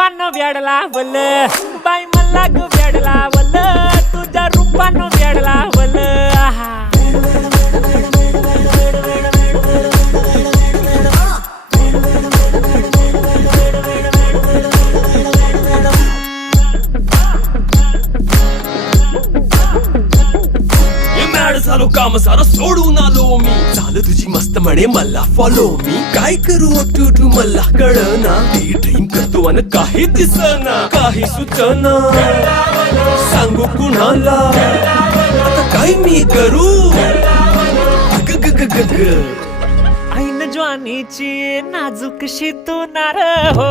रूपानं वेडला वल बाई मला ग वेडला वल तुझ्या रूपानं वेडला वल आहा झालो काम सारा सोडून आलो मी झालं तुझी मस्त म्हणे मला फॉलो मी काय करू टू मला कळना ते ड्रीम करतो आणि काही दिसना काही सुचना सांगू कुणाला आता काय मी करू ग ग ग ग ग ऐन ज्वानीची नाजूक शी तू नार हो